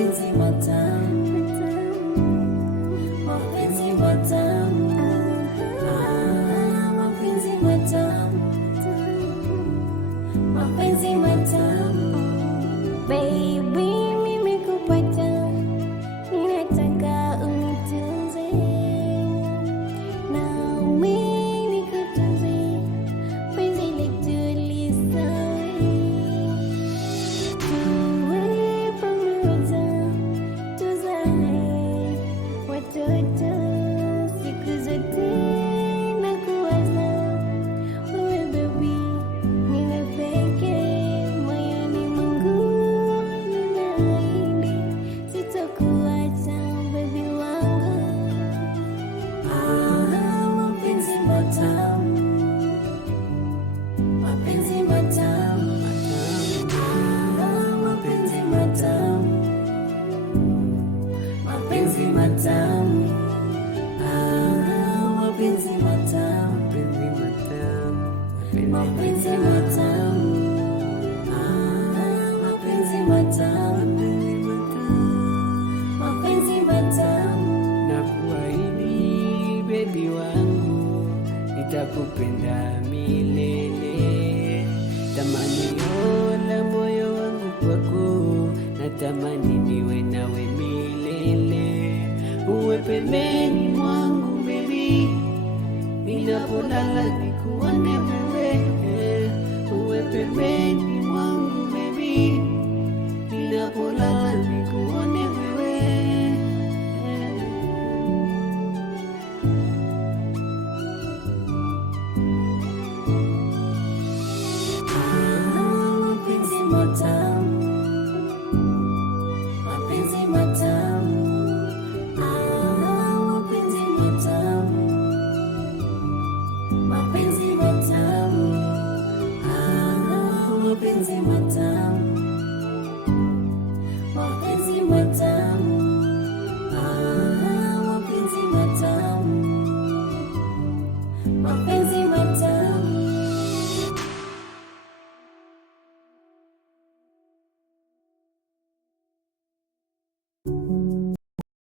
mapenzi matamu, mapenzi matamu, mapenzi matamu, mapenzi matamu. Baby, mimi kupata, ninataka unitunze, nawe nikutunze, penzi letu lisawe, tuwe pamoja, tuzae watoto siku zote na kuwaza wewe baby, niwe pekee moyoni mwangu. Sitakuacha baby wangu. Mapenzi matamu, mapenzi matamu, mapenzi matamu, mapenzi matamu, mapenzi matamu, mapenzi matamu, mapenzi matamu, mapenzi matamu. Nakuahidi baby wangu, nitakupenda milele. Tamanio la moyo wangu kwako, natamani niwe nawe milele. Uwe pembeni mwangu baby, ninapolala nikuone wewe. Uwe pembeni